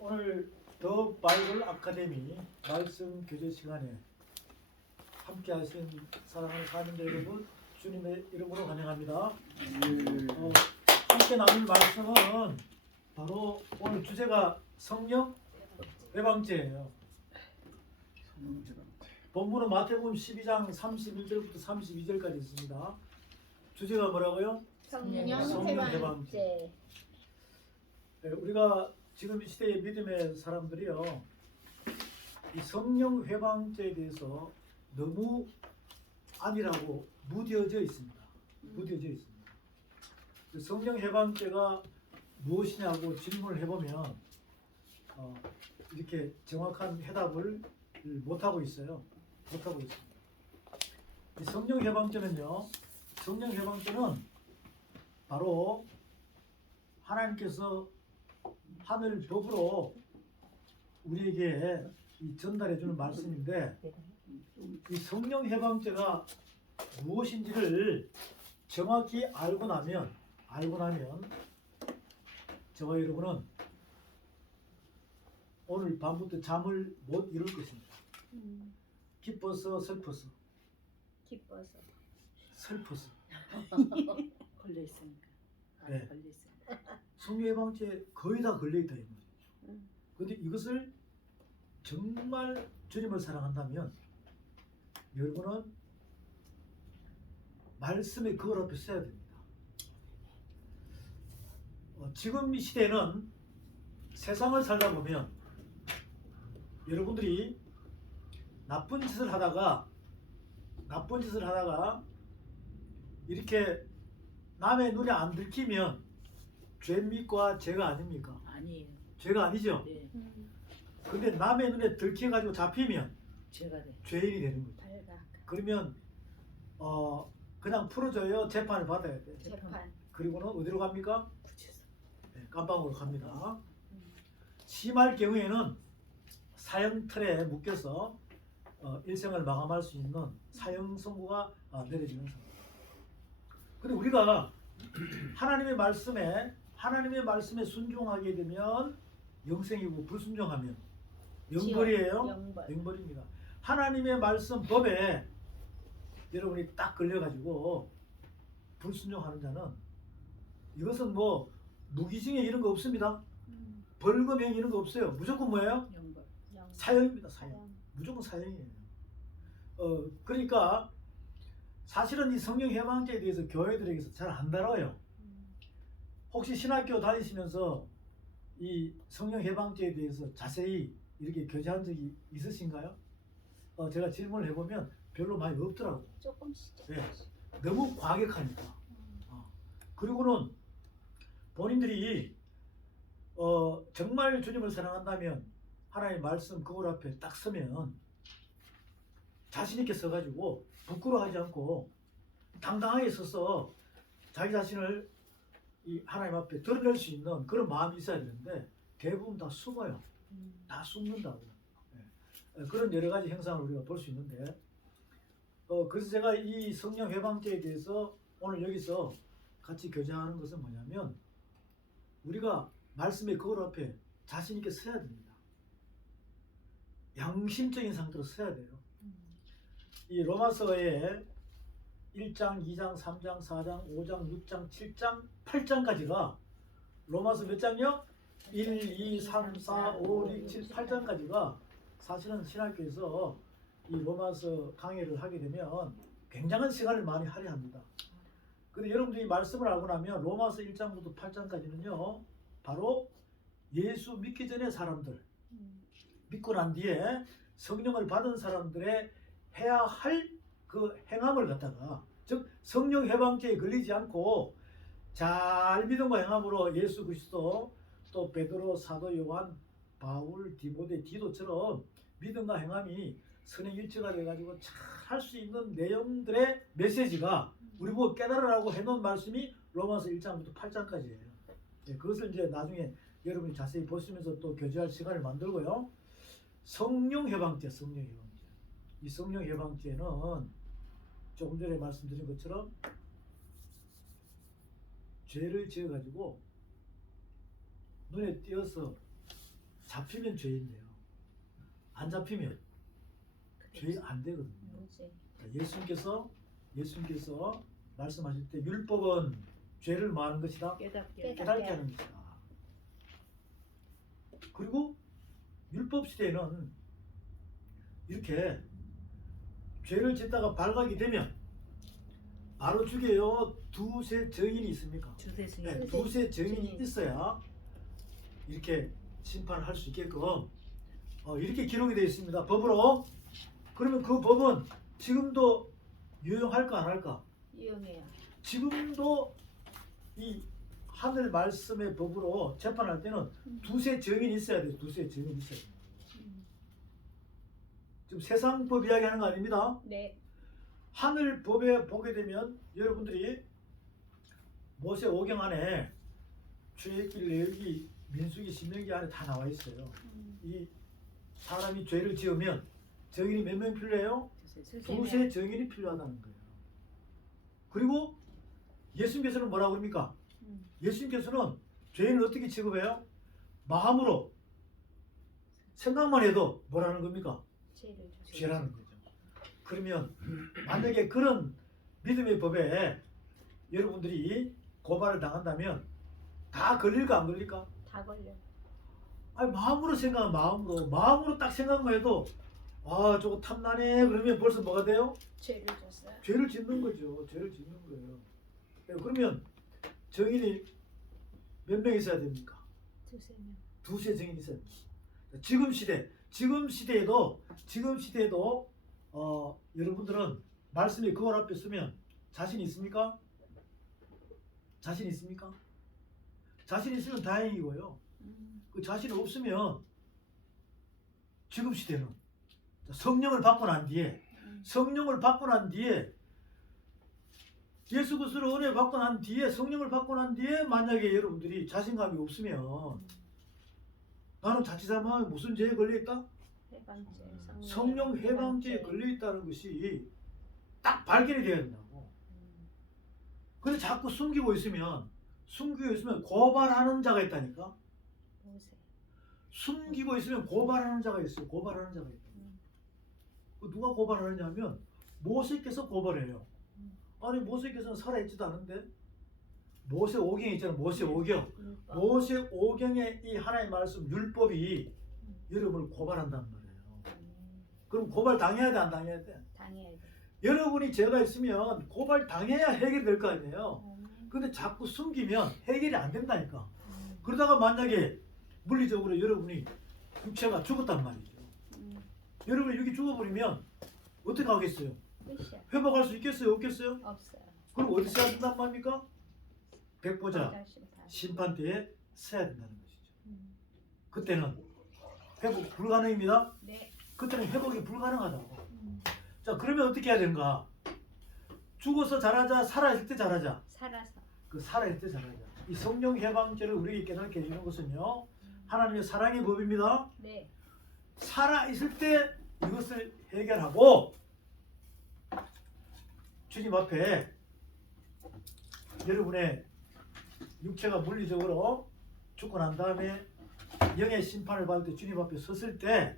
오늘 더 바이블 아카데미 말씀 교재 시간에 함께 하신 사랑하는 사람들 여러분 주님의 이름으로 환영합니다. 어, 함께 나눌 말씀은 바로 오늘 주제가 성령 회방죄예요. 본문은 마태복음 12장 31절부터 32절까지 있습니다. 주제가 뭐라고요? 성령 성령 회방죄. 네, 우리가 지금 이 시대의 믿음의 사람들이요 이 성령 회방죄에 대해서 너무 아니라고 무뎌져 있습니다. 무뎌져 있습니다. 그 성령 회방죄가 무엇이냐고 질문을 해보면 어, 이렇게 정확한 해답을 못 하고 있어요. 못 하고 있습니다. 이 성령 회방죄는요, 성령 회방죄는 바로 하나님께서 하늘 법으로 우리에게 이 전달해 주는 말씀인데 이 성령 해방죄가 무엇인지를 정확히 알고 나면 알고 나면 저와 여러분은 오늘 밤부터 잠을 못 이룰 것입니다. 음, 기뻐서 슬퍼서 기뻐서. 슬퍼서 걸려 있으니까. 네. 걸려 있으니까. 성령 해방죄 거의 다 걸려 있다 이 말이에요. 음. 근데 이것을 정말 주님을 사랑한다면 여러분은 말씀의 그걸 앞에 서야 됩니다. 어, 지금 이 시대는 세상을 살다 보면 여러분들이 나쁜 짓을 하다가 나쁜 짓을 하다가 이렇게 남의 눈에 안 들키면 죄입니까 죄가 아닙니까? 아니에요. 죄가 아니죠. 네. 음, 근데 남의 눈에 들켜가지고 잡히면 죄가 돼. 죄인이 되는 거죠. 발각. 그러면 어 그냥 풀어줘요. 재판을 받아야 돼. 재판. 그리고는 어디로 갑니까? 구치소. 네, 깜방으로 갑니다. 음. 심할 경우에는 사형 틀에 묶여서 어, 일생을 마감할 수 있는 사형 선고가 어, 내려지는 상황. 근데 우리가 하나님의 말씀에 하나님의 말씀에 순종하게 되면 영생이고 불순종하면 영벌이에요. 영벌. 영벌입니다. 하나님의 말씀 법에 여러분이 딱 걸려가지고 불순종하는 자는 이것은 뭐 무기징역 이런 거 없습니다. 음, 벌금형 이런 거 없어요. 무조건 뭐예요? 영벌. 영. 사형입니다. 사형. 사형. 무조건 사형이에요. 어 그러니까 사실은 이 성령 해방죄에 대해서 교회들에게서 잘 안 다뤄요. 음, 혹시 신학교 다니시면서 이 성령 해방죄에 대해서 자세히 이렇게 교제한 적이 있으신가요? 어, 제가 질문을 해보면 별로 많이 없더라고. 조금씩. 네. 너무 과격하니까. 음, 어. 그리고는 본인들이 어, 정말 주님을 사랑한다면 하나님 말씀 그걸 앞에 딱 서면 자신 있게 서가지고 부끄러워하지 않고 당당하게 서서 자기 자신을 이 하나님 앞에 드러낼 수 있는 그런 마음이 있어야 되는데 대부분 다 숨어요. 음, 다 숨는다고. 예. 예, 그런 여러 가지 형상을 우리가 볼 수 있는데, 어, 그래서 제가 이 성령 회방죄에 대해서 오늘 여기서 같이 교제하는 것은 뭐냐면, 우리가 말씀의 거울 앞에 자신 있게 서야 됩니다. 양심적인 상태로 서야 돼요. 음, 이 로마서의 1장, 2장, 3장, 4장, 5장, 6장, 7장, 8장까지가 로마서 몇 장이요? 1, 2, 3, 4, 5, 6, 7, 8장까지가 사실은 신학교에서 이 로마서 강의를 하게 되면 굉장한 시간을 많이 할애합니다. 근데 여러분들이 말씀을 알고 나면 로마서 1장부터 8장까지는요, 바로 예수 믿기 전에 사람들, 음, 믿고 난 뒤에 성령을 받은 사람들의 해야 할 그 행함을 갖다가 즉 성령 해방죄에 걸리지 않고 잘 믿음과 행함으로 예수 그리스도 또 베드로 사도 요한 바울 디모데 디도처럼 믿음과 행함이 선행일치가 돼가지고 잘 할 수 있는 내용들의 메시지가 우리 보고 깨달으라고 해놓은 말씀이 로마서 1장부터 8장까지예요. 예, 그것을 이제 나중에 여러분이 자세히 보시면서 또 교제할 시간을 만들고요. 성령 해방죄, 성령 해방죄. 이 성령 해방죄는 조금 전에 말씀드린 것처럼 죄를 지어 가지고 눈에 띄어서 잡히면 죄인데요. 안 잡히면 죄 안 되거든요. 자, 예수님께서 예수님께서 말씀하실 때 율법은 죄를 뭐하는 것이다? 깨닫게. 깨닫게 하는 것이다. 그리고 율법 시대에는 이렇게 죄를 짓다가 발각이 되면 바로 죽여요. 두세 증인이 있습니까? 네, 두세 증인. 있어야 이렇게 심판을 할수 있게끔 어, 이렇게 기록이 되어 있습니다. 법으로. 그러면 그 법은 지금도 유용할까 안 할까? 유용해요. 지금도 이 하늘 말씀의 법으로 재판할 때는 음. 두세 증인이 있어야 돼요. 두세 증인이 있어야 돼요. 음. 지금 세상 법 이야기하는 거 아닙니다. 네. 하늘 법에 보게 되면 여러분들이 모세 오경 안에 출애굽기 레위기 민수기 신명기 안에 다 나와 있어요. 음. 이 사람이 죄를 지으면 증인이 몇 명 필요해요? 두세 증인이 필요하다는 거예요. 그리고 예수님께서는 뭐라고 합니까? 음. 예수님께서는 죄인을 어떻게 취급해요? 마음으로 생각만 해도 뭐라는 겁니까? 죄라는 거죠. 그러면 만약에 그런 믿음의 법에 여러분들이 고발을 당한다면 다 걸릴까 안 걸릴까? 다 걸려. 아니 마음으로 생각하면 마음으로 마음으로 딱 생각만 해도 아 저거 탐나네 그러면 벌써 뭐가 돼요? 죄를 줬어요. 죄를 짓는 거죠. 죄를 짓는 거예요. 예, 그러면 증인이 몇 명 있어야 됩니까? 두세 명. 두세 증인이 있어야 됩니다. 지금 시대, 지금 시대에도 지금 시대에도 어, 여러분들은 말씀이 그걸 앞에 쓰면 자신 있습니까? 자신 있습니까? 자신 있으면 다행이고요. 음. 그 자신 없으면 지금 시대는 성령을 받고 난 뒤에 음. 성령을 받고 난 뒤에 예수 그리스도를 은혜 받고 난 뒤에 성령을 받고 난 뒤에 만약에 여러분들이 자신감이 없으면 나는 자칫 하면 무슨 죄에 걸려 있다? 해방죄. 성령 해방죄에 걸려 있다는 것이 딱 발견이 돼야 된다고. 음. 근데 자꾸 숨기고 있으면 숨기고 있으면 고발하는 자가 있다니까. 모세. 숨기고 있으면 고발하는 자가 있어요. 고발하는 자가 있다. 음. 그 누가 고발하느냐면 모세께서 고발해요. 음. 아니 모세께서는 살아있지도 않은데 모세 오경 있잖아. 모세 오경. 모세 오경의 이 하나의 말씀 율법이 여러분을 고발한단 말이에요. 음. 그럼 고발 당해야 돼 안 당해야 돼? 당해야 돼. 여러분이 죄가 있으면 고발 당해야 해결이 될거 아니에요. 음. 근데 자꾸 숨기면 해결이 안 된다니까. 음. 그러다가 만약에 물리적으로 여러분이 육체가 죽었단 말이죠. 음. 여러분이 여기 죽어버리면 어떻게 하겠어요? 회복할 수 있겠어요? 없겠어요? 없어요. 그럼 어디서 해야 된단 말입니까? 백보자 다. 심판대에 서야 된다는 것이죠. 음. 그때는 회복 불가능입니다. 네. 그때는 회복이 불가능하다고. 음. 자 그러면 어떻게 해야 되는가? 죽어서 잘하자, 살아있을 때 잘하자. 살아서. 그 살아있을 때 잘하자. 이 성령 해방죄를 우리에게 깨닫게 해주는 것은요. 음. 하나님의 사랑의 법입니다. 네. 살아있을 때 이것을 해결하고 주님 앞에 여러분의 육체가 물리적으로 죽고 난 다음에 영의 심판을 받을 때 주님 앞에 섰을 때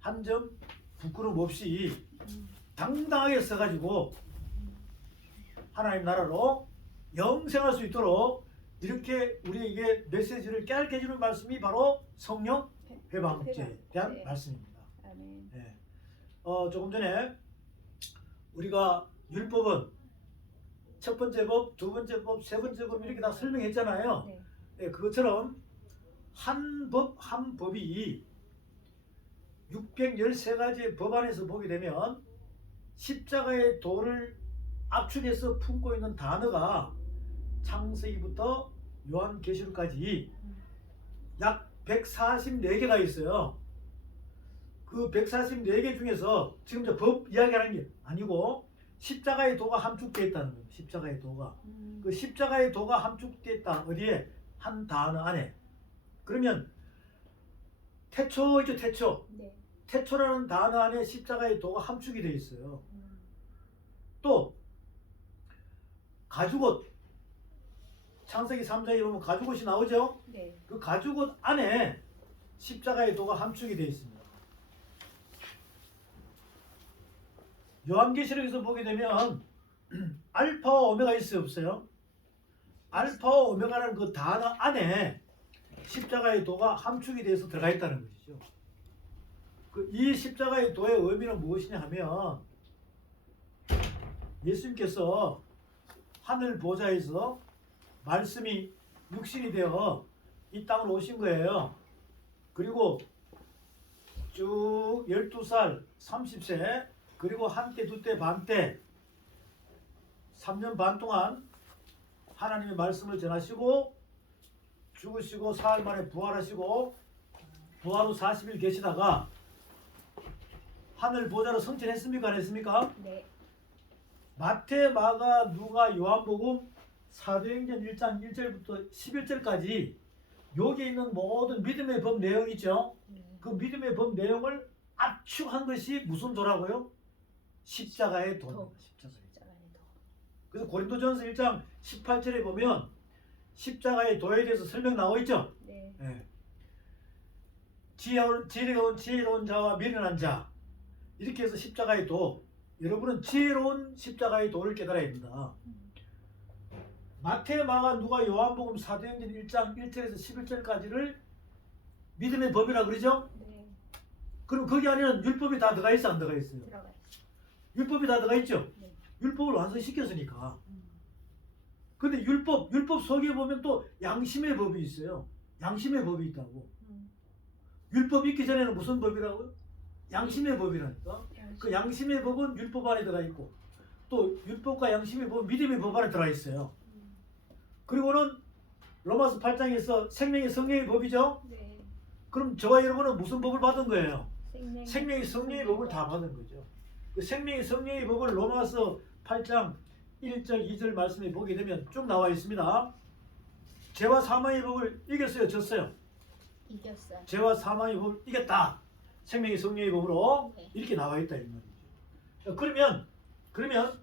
한 점 부끄럼 없이 음. 당당하게 서가지고 하나님 나라로 영생할 수 있도록 이렇게 우리에게 메시지를 깨닫게 해주는 말씀이 바로 성령 회방죄에 대한 네. 말씀입니다. 예. 어, 조금 전에 우리가 율법은 첫 번째 법, 두 번째 법, 세 번째 법 이렇게 다 설명했잖아요. 네. 예, 그것처럼 한 법, 한 법이 613가지의 법 안에서 보게 되면 십자가의 도를 압축해서 품고 있는 단어가 창세기부터 요한계시록까지 약 144개가 있어요. 그 144개 중에서 지금 저 법 이야기하는 게 아니고 십자가의 도가 함축되어 있다는 거예요. 십자가의 도가. 음. 그 십자가의 도가 함축되어 있다. 어디에? 한 단어 안에. 그러면 태초이죠, 태초. 네. 태초라는 단어 안에 십자가의 도가 함축이 되어 있어요. 음. 또 가죽옷 창세기 3장에 보면 가죽옷이 나오죠. 네. 그 가죽옷 안에 십자가의 도가 함축이 되어 있습니다. 요한계시록에서 보게 되면 알파와 오메가 있어요 없어요? 알파와 오메가라는 그 단어 안에 십자가의 도가 함축이 돼서 들어가 있다는 것이죠. 그 이 십자가의 도의 의미는 무엇이냐 하면 예수님께서 하늘 보좌에서 말씀이 육신이 되어 이 땅으로 오신 거예요. 그리고 쭉 12살, 30세, 그리고 한 때, 두 때, 반 때, 3년 반 동안 하나님의 말씀을 전하시고 죽으시고 사흘 만에 부활하시고 부활 후 40일 계시다가 하늘 보좌로 승천했습니까? 안 했습니까? 네. 마태, 마가, 누가, 요한복음 사도행전 1장 1절부터 11절까지 여기 있는 모든 믿음의 법 내용 있죠. 네. 그 믿음의 법 내용을 압축한 것이 무슨 도라고요? 십자가의 도. 도. 십자가의 도. 그래서 고린도전서 1장 18절에 보면 십자가의 도에 대해서 설명 나와 있죠. 네. 예. 지혜로운, 지혜로운, 지혜로운 자와 미련한 자 이렇게 해서 십자가의 도 여러분은 지혜로운 십자가의 도를 깨달아야 됩니다. 음. 마태, 마가, 누가, 요한복음, 사도행전 1장 1절에서 11절까지를 믿음의 법이라 그러죠? 네. 그럼 거기 안에는 율법이 다 들어가 있어 안 들어가 있어요? 들어가 있어. 율법이 다 들어가 있죠? 네. 율법을 완성시켰으니까. 음. 근데 율법, 율법 속에 보면 또 양심의 법이 있어요. 양심의 법이 있다고. 음. 율법 있기 전에는 무슨 법이라고요? 양심의 법이라니까. 그 양심의 법은 율법 안에 들어가 있고 또 율법과 양심의 법은 믿음의 법 안에 들어가 있어요. 음. 그리고는 로마서 8장에서 생명의 성령의 법이죠. 네. 그럼 저와 여러분은 무슨 법을 받은 거예요? 생명. 생명의 성령의 법을 다 받은 거죠. 그 생명의 성령의 법을 로마서 8장 1절 2절 말씀에 보게 되면 쭉 나와 있습니다. 죄와 사망의 법을 이겼어요, 졌어요. 이겼어요. 죄와 사망의 법을 이겼다. 생명의 성령의 법으로 네. 이렇게 나와 있다 이 말이죠. 그러면 그러면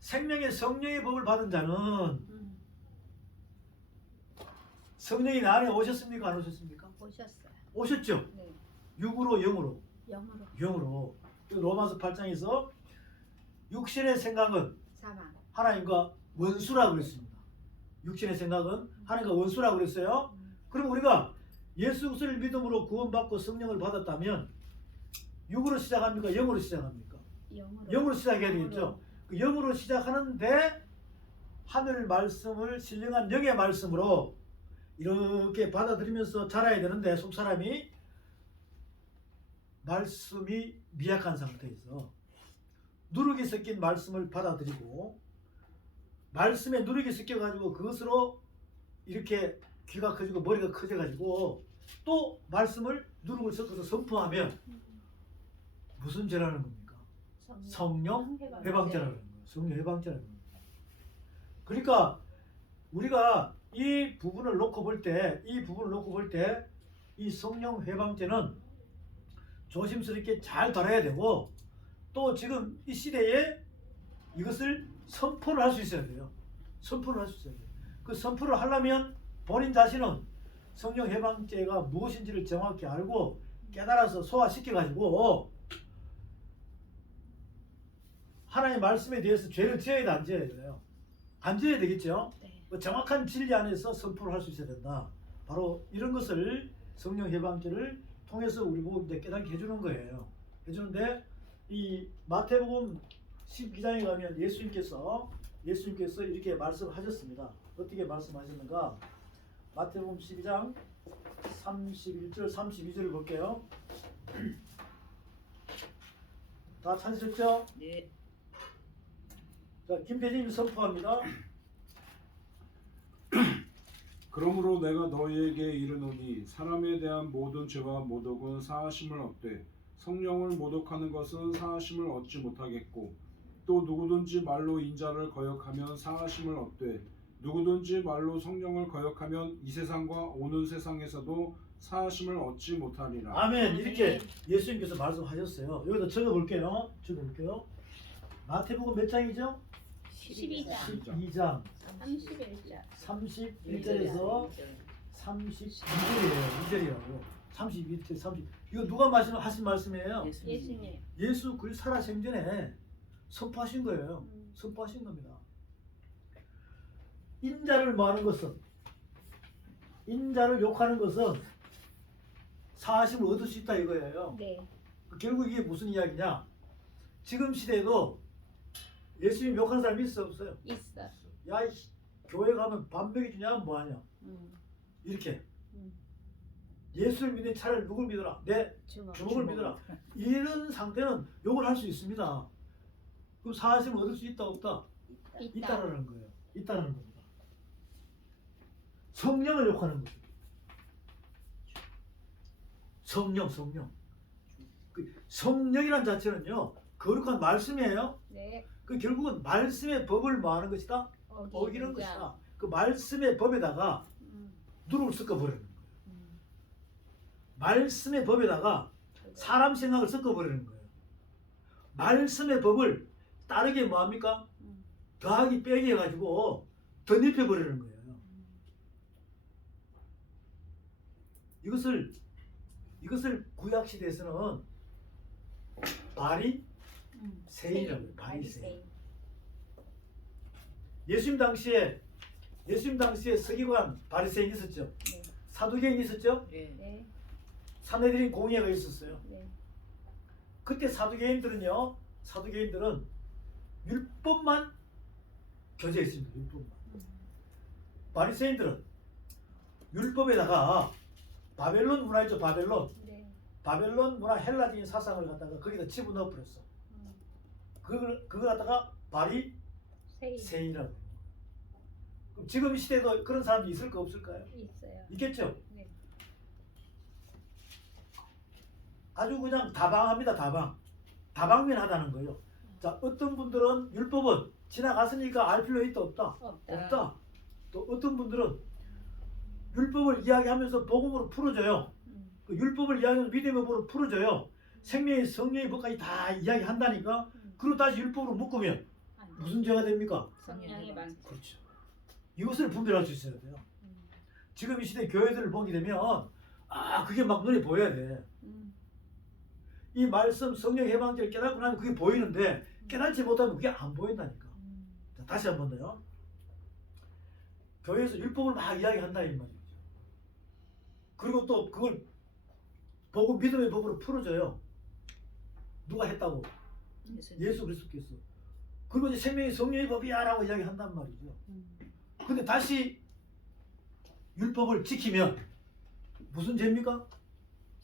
생명의 성령의 법을 받은 자는 음. 성령이 나 안에 오셨습니까? 안 오셨습니까? 오셨어요. 오셨죠. 네. 육으로 영으로 영으로 영으로 그 로마서 8장에서 육신의 생각은 사망. 하나님과 원수라고 그랬습니다. 육신의 생각은 하나님과 원수라고 그랬어요. 음. 그럼 우리가 예수 그리스도를 믿음으로 구원받고 성령을 받았다면 육으로 시작합니까? 영으로 시작합니까? 영으로. 영으로 시작해야 되겠죠. 그 영으로 시작하는데 하늘 말씀을 신령한 영의 말씀으로 이렇게 받아들이면서 자라야 되는데 속 사람이 말씀이 미약한 상태에서 누룩이 섞인 말씀을 받아들이고 말씀에 누룩이 섞여 가지고 그것으로 이렇게 귀가 커지고 머리가 커져 가지고 또 말씀을 누룩을 섞어서 선포하면 음. 무슨 죄라는 겁니까? 성령 해방죄라는 거예요. 성령 해방죄라는 거예요. 그러니까 우리가 이 부분을 놓고 볼 때, 이 부분을 놓고 볼 때, 이 성령 해방죄는 조심스럽게 잘 다뤄야 되고, 또 지금 이 시대에 이것을 선포를 할 수 있어야 돼요. 선포를 할 수 있어야 돼요. 그 선포를 하려면 본인 자신은 성령 해방죄가 무엇인지를 정확히 알고 깨달아서 소화시켜 가지고 하나님의 말씀에 대해서 죄를 지어야 돼, 안 지어야 돼요? 안 지어야 되겠죠? 네. 그 정확한 진리 안에서 선포를 할 수 있어야 된다. 바로 이런 것을 성령 해방죄를 통해서 우리 보고 이제 깨닫게 해주는 거예요. 해주는데 이 마태복음 12장에 가면 예수님께서 예수님께서 이렇게 말씀하셨습니다. 어떻게 말씀하셨는가? 마태복음 12장 31절 32절을 볼게요. 다 찾으셨죠? 네. 자, 김태진님 선포합니다. 그러므로 내가 너희에게 이르노니 사람에 대한 모든 죄와 모독은 사하심을 얻되 성령을 모독하는 것은 사하심을 얻지 못하겠고 또 누구든지 말로 인자를 거역하면 사하심을 얻되 누구든지 말로 성령을 거역하면 이 세상과 오는 세상에서도 사하심을 얻지 못하리라. 아멘. 이렇게 예수님께서 말씀하셨어요. 여기다 적어 볼게요. 적어 볼게요. 마태복음 몇 장이죠? 12장. 12장 31절. 31절에서 32절이에요. 2절이라고. 32절 30. 이거 누가 말씀 하신 말씀이에요? 예수님. 예수 그리스도 살아 생전에 선포하신 거예요. 음. 선포하신 겁니다. 인자를 말하는 것은 인자를 욕하는 것은 사심을 얻을 수 있다 이거예요. 네. 결국 이게 무슨 이야기냐? 지금 시대에도 예수님 욕하는 사람이 있어 없어요? 있어. 야, 이 교회 가면 반백이 주냐 뭐하냐? 음. 이렇게 음. 예수를 믿는 차라리 누굴 믿어라? 내 주먹. 주먹을 믿어라. 이런 상태는 욕을 할 수 있습니다. 그럼 사심을 얻을 수 있다 없다? 있다. 있다 라는 거예요. 있다라는 겁니다. 성령을 욕하는 거죠. 성령, 성령. 그 성령이란 자체는요 거룩한 말씀이에요. 네. 그 결국은 말씀의 법을 뭐하는 것이다? 어기는 자. 것이다. 그 말씀의 법에다가 음. 누룩을 섞어버리는 거예요. 음. 말씀의 법에다가 사람 생각을 섞어버리는 거예요. 말씀의 법을 따르게 뭐합니까? 음. 더하기 빼기 해가지고 덧입혀버리는 거예요. 이것을 이것을 구약 시대에서는 바리 음. 세인이라고 해요. 바리 세인. 바리새인. 예수님 당시에 예수님 당시에 서기관 바리새인 있었죠. 네. 사두개인 있었죠. 네. 네. 사내들인 공예가 있었어요. 네. 그때 사두개인들은요. 사두개인들은 율법만 교제했습니다. 율법만. 음. 바리새인들은 율법에다가 바벨론 문화 있죠. 바벨론. 네. 바벨론 문화 헬라적인 사상을 갖다가 거기다 집어넣어 버렸어. 음. 그걸 그걸 갖다가 바리 세인. 세인이라고. 해요. 그럼 지금 이 시대도 그런 사람이 있을까 없을까요? 있어요. 있겠죠. 네. 아주 그냥 다방합니다. 다방. 다방면하다는 거예요. 자, 어떤 분들은 율법은 지나갔으니까 알 필요 있다 없다. 없다. 없다. 또 어떤 분들은 율법을 이야기하면서 복음으로 풀어줘요. 음. 그 율법을 이야기하면서 믿음의 법으로 풀어줘요. 생명의 성령의 법까지 다 이야기한다니까. 음. 그리고 다시 율법으로 묶으면. 무슨 죄가 됩니까? 성령의 방치. 그렇죠. 이것을 분별할 수 있어야 돼요. 음. 지금 이 시대 교회들을 보게 되면 아 그게 막 눈에 보여야 돼. 음. 이 말씀 성령 해방제를 깨닫고 나면 그게 보이는데 깨닫지 못하면 그게 안 보인다니까. 음. 자, 다시 한 번 더요. 교회에서 율법을 막 이야기한다 이 말이죠. 그리고 또 그걸 보고 믿음의 법으로 풀어줘요. 누가 했다고? 예수님. 예수 그리스도께서. 그리고 이제 생명이 성령의 법이야라고 이야기한단 말이죠. 음. 근데 다시 율법을 지키면 무슨 죄입니까?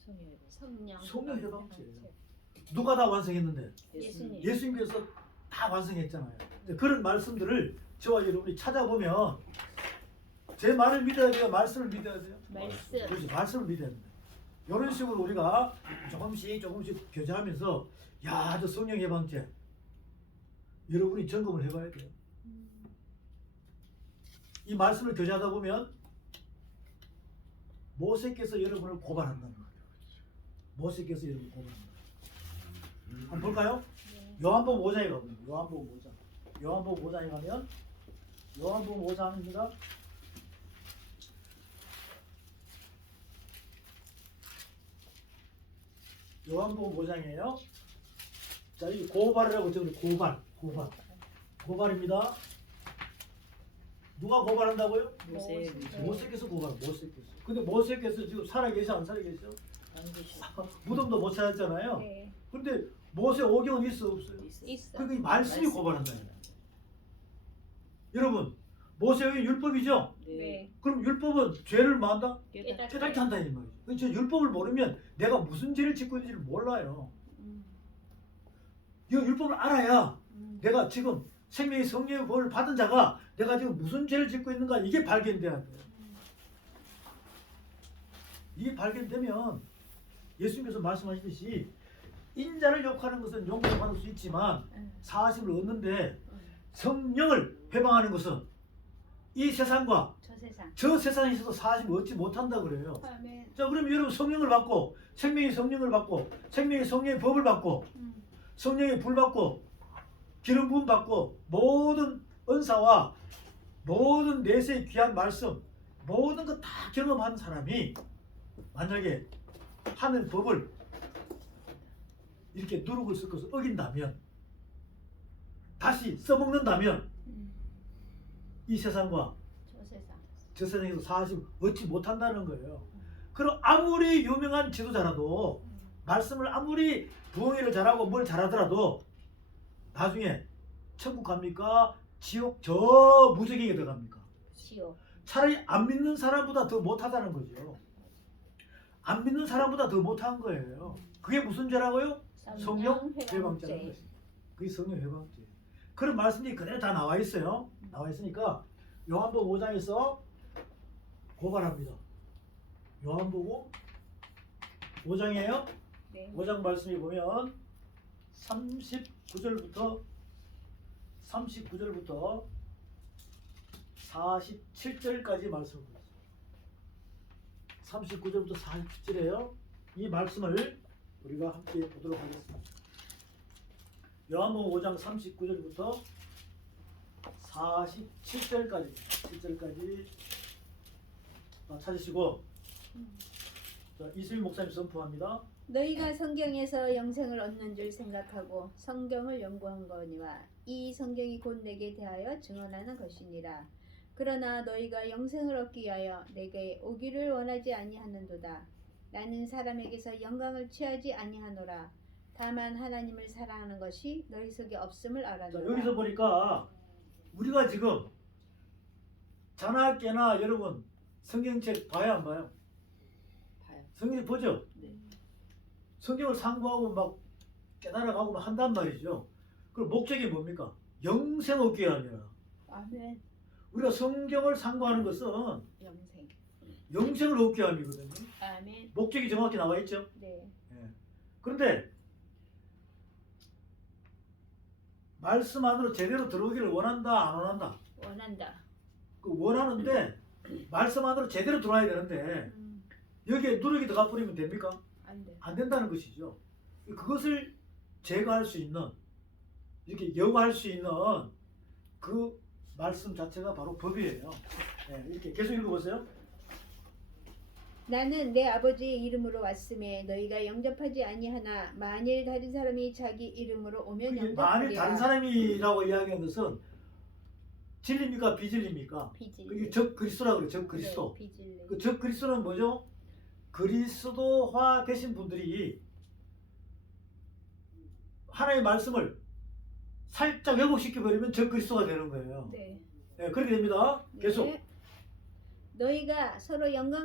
성령의 법. 성령. 성령 해방죄예요. 해방죄. 누가 다 완성했는데 예수님. 예수님께서 다 완성했잖아요. 그런 말씀들을 저와 여러분이 찾아보면 제 말을 믿어야 돼요. 말씀을 믿어야 돼요. 말씀. 그렇지 말씀을 믿어야 된다. 이런 식으로 우리가 조금씩 조금씩 교제하면서 야, 저 성령 예방죄 여러분이 점검을 해봐야 돼요. 음. 이 말씀을 교제하다 보면 모세께서 여러분을 고발한다는 거예요. 모세께서 여러분을 고발한다. 한번 볼까요? 네. 요한복음 5장에 가보면 요한복음 5장. 요한복음 5장에 가면 요한복음 5장입니다. 요한복음 5장이에요. 자, 이 고발이라고 적어요. 고발. 고발. 고발입니다. 누가 고발한다고요? 모세. 모세. 모세께서 고발. 모세께서. 근데 모세께서 지금 살아 계셔 안 살아 계셔? 안 계셔. 무덤도 못 찾았잖아요. 네. 근데 모세 오경은 있어 없어요? 있어. 있어. 그러니까 이 말씀이 말씀. 고발한다. 여러분 모세의 율법이죠. 네. 그럼 율법은 죄를 만다 깨닫. 깨닫게 한다 이 말이에요. 그저 율법을 모르면 내가 무슨 죄를 짓고 있는지를 몰라요. 음. 이 율법을 알아야 음. 내가 지금 생명의 성령의 법을 받은 자가 내가 지금 무슨 죄를 짓고 있는가 이게 발견돼야 돼요. 이게 발견되면 예수님께서 말씀하시듯이 인자를 욕하는 것은 용서를 받을 수 있지만 음. 사심을 얻는데 음. 성령을 회방하는 것은 이 세상과 저 세상. 저 세상에서도 사심을 얻지 못한다 그래요. 아멘. 자 그럼 여러분 성령을 받고 생명의 성령을 받고 생명의 성령의 법을 받고 음. 성령의 불 받고 기름 부음 받고 모든 은사와 모든 내세의 귀한 말씀 모든 거다 경험한 사람이 만약에 하는 법을 이렇게 누룩을 섞어서 어긴다면 다시 써먹는다면 음. 이 세상과 저 세상. 저 세상에서 사실 얻지 못한다는 거예요. 그럼 아무리 유명한 지도자라도 말씀을 아무리 부흥회를 잘하고 뭘 잘하더라도 나중에 천국 갑니까? 지옥 저 무적에게 들어갑니까? 지옥. 차라리 안 믿는 사람보다 더 못하다는 거죠. 안 믿는 사람보다 더 못한 거예요. 그게 무슨 죄라고요? 성령 회방죄라는 회방죄. 것이. 그게 성령 회방죄. 그런 말씀이 그대로 다 나와 있어요. 나와 있으니까 요한복음 5장에서 고발합니다. 요한복음 5장이에요. 네. 5장 말씀이 보면 39절부터 39절부터 47절까지 말씀을 보겠습니다. 39절부터 47절이에요. 이 말씀을 우리가 함께 보도록 하겠습니다. 요한복음 5장 39절부터 47절까지 7절까지 찾으시고 자, 이수민 목사님 선포합니다. 너희가 성경에서 영생을 얻는 줄 생각하고 성경을 연구한 거니와 이 성경이 곧 내게 대하여 증언하는 것이니라. 그러나 너희가 영생을 얻기 위하여 내게 오기를 원하지 아니하는도다. 나는 사람에게서 영광을 취하지 아니하노라. 다만 하나님을 사랑하는 것이 너희 속에 없음을 자, 알아노라. 여기서 보니까 우리가 지금 자나 깨나 여러분 성경책 봐야 안 봐요? 봐요. 성경책 보죠? 네. 성경을 상고하고 막 깨달아가고 막 한단 말이죠. 그 목적이 뭡니까? 영생 얻기 아니라 아멘. 우리가 성경을 상고하는 것은 영생. 영생을 얻기 함이거든요. 아멘. 목적이 정확히 나와 있죠. 네. 예. 그런데 말씀 안으로 제대로 들어오기를 원한다 안 원한다. 원한다. 그 원하는데 말씀 안으로 제대로 들어와야 되는데 음, 여기에 누룩이 들어가 버리면 됩니까? 안 돼. 안 된다는 것이죠. 그것을 제거할 수 있는 이렇게 여과할 수 있는 그 말씀 자체가 바로 법이에요. 예, 이렇게 계속 읽어보세요. 나는 내 아버지의 이름으로 왔음에 너희가 영접하지 아니하나 만일 다른 사람이 자기 이름으로 오면 영접하리라. 만일 다른 사람이라고 이야기한 것은 진리입니까 비진리입니까? 비질. 그게 적 그리스도라고 그래요. 적 그리스도. 네, 비질. 그적 그리스도는 뭐죠? 그리스도화 되신 분들이 하나의 말씀을 살짝 왜곡시켜 버리면 적 그리스도가 되는 거예요. 네. 예, 그렇게 됩니다. 계속. 네. 너희가 서로 영광